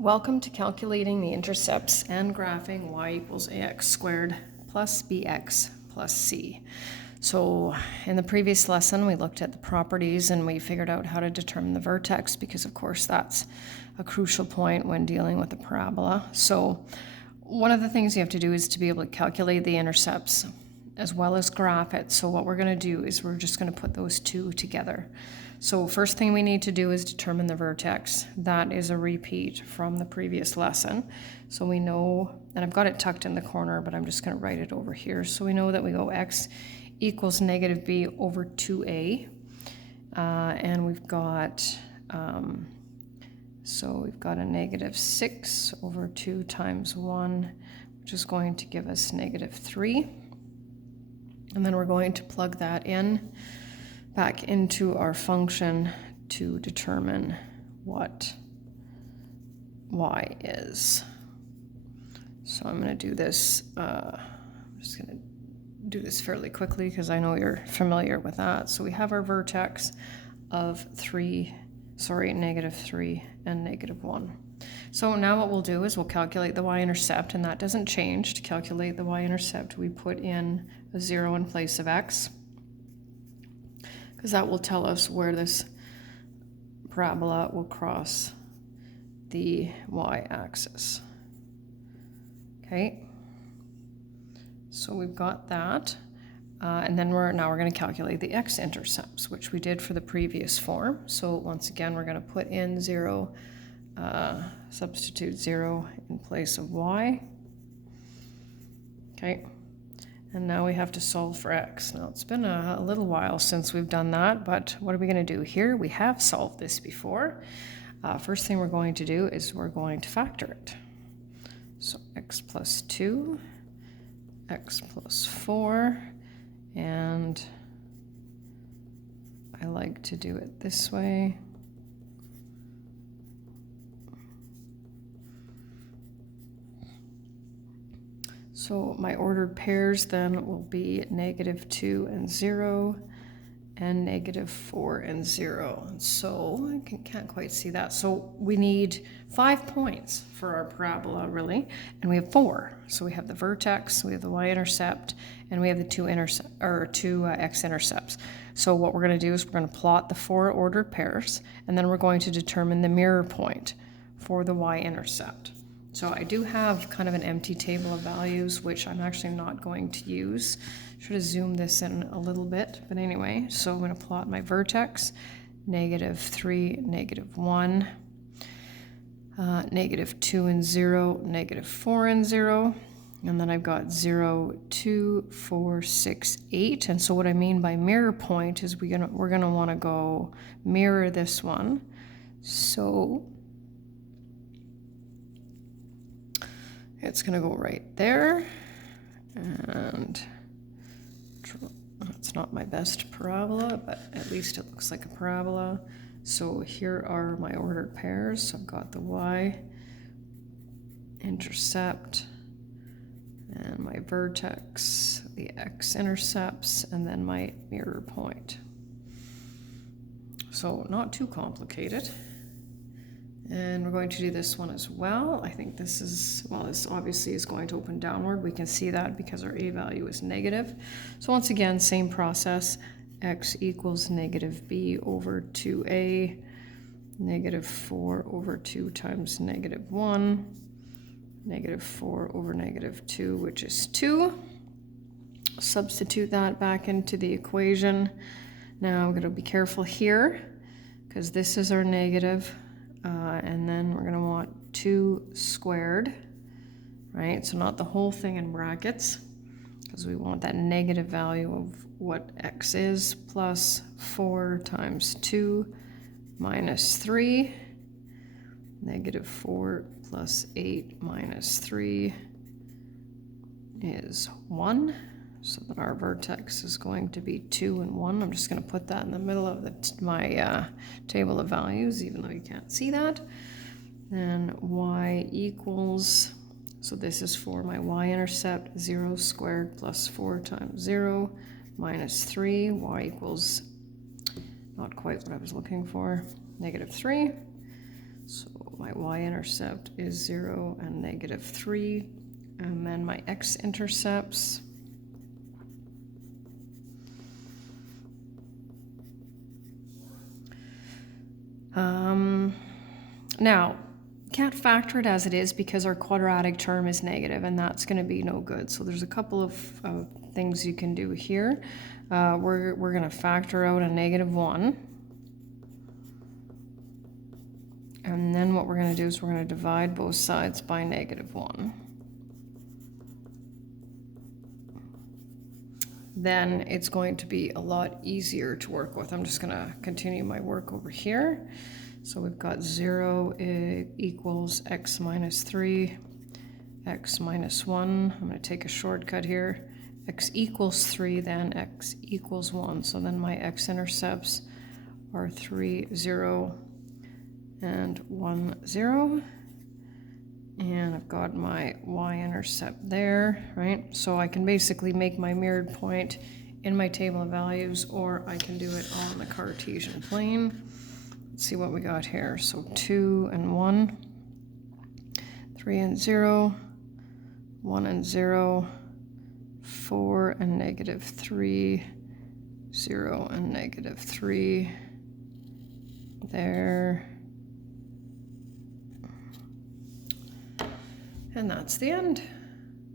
Welcome to calculating the intercepts and graphing y equals ax squared plus bx plus c. So in the previous lesson, we looked at the properties and we figured out how to determine the vertex because, of course, that's a crucial point when dealing with a parabola. So one of the things you have to do is to be able to calculate the intercepts as well as graph it. So what we're going to do is we're just going to put those two together. So first thing we need to do is determine the vertex. That is a repeat from the previous lesson. So we know, and I've got it tucked in the corner, but I'm just going to write it over here. So we know that we go x equals negative b over 2a. And we've got, so we've got a negative 6 over 2 times 1, which is going to give us negative 3. And then we're going to plug that in back into our function to determine what y is. So I'm going to do this, I'm just going to do this fairly quickly because I know you're familiar with that. So we have our vertex of negative 3 and negative 1. So now what we'll do is we'll calculate the y-intercept, and that doesn't change. To calculate the y-intercept, we put in a 0 in place of x, because that will tell us where this parabola will cross the y-axis. Okay, so we've got that, and then we're going to calculate the x-intercepts, which we did for the previous form. So once again, we're going to put in 0, substitute 0 in place of y. Okay. And now we have to solve for x. Now it's been a little while since we've done that, but what are we going to do here? We have solved this before. First thing we're going to do is we're going to factor it. So x plus 2, x plus 4, and I like to do it this way. So my ordered pairs then will be negative 2 and 0 and negative 4 and 0. And so I can't quite see that. So we need 5 points for our parabola, really, and we have 4. So we have the vertex, we have the y-intercept, and we have the two x-intercepts. So what we're going to do is we're going to plot the 4 ordered pairs, and then we're going to determine the mirror point for the y-intercept. So I do have kind of an empty table of values, which I'm actually not going to use. Should have zoomed this in a little bit, but anyway, so I'm going to plot my vertex, negative 3, negative 1, negative 2 and 0, negative 4 and 0, and then I've got 0, 2, 4, 6, 8. And so what I mean by mirror point is we're gonna want to go mirror this one. So it's going to go right there, and it's not my best parabola, but at least it looks like a parabola. So here are my ordered pairs. So I've got the y-intercept and my vertex, the x-intercepts, and then my mirror point. So not too complicated. And we're going to do this one as well. I think this is, well, this obviously is going to open downward. We can see that because our a value is negative. So once again, same process. X equals negative b over 2a, negative 4 over 2 times negative 1, negative 4 over negative 2, which is 2. Substitute that back into the equation. Now I'm going to be careful here because this is our negative. And then we're going to want 2 squared, right? So not the whole thing in brackets, because we want that negative value of what x is, plus 4 times 2 minus 3, negative 4 plus 8 minus 3 is 1. So that our vertex is going to be 2 and 1. I'm just going to put that in the middle of my table of values, even though you can't see that. Then y equals, so this is for my y-intercept, 0 squared plus 4 times 0 minus 3. Y equals, not quite what I was looking for, negative 3. So my y-intercept is 0 and -3. And then my x-intercepts. Now, can't factor it as it is because our quadratic term is negative, and that's going to be no good. So there's a couple of things you can do here. We're going to factor out a -1. And then what we're going to do is we're going to divide both sides by -1. Then it's going to be a lot easier to work with. I'm just going to continue my work over here. So we've got 0 equals x minus 3, x minus 1. I'm going to take a shortcut here. X equals 3, then x equals 1. So then my x-intercepts are 3, 0, and 1, 0. And I've got my y-intercept there, right? So I can basically make my mirrored point in my table of values, or I can do it on the Cartesian plane. Let's see what we got here. So 2 and 1, 3 and 0, 1 and 0, 4 and -3, 0 and -3, there. And that's the end.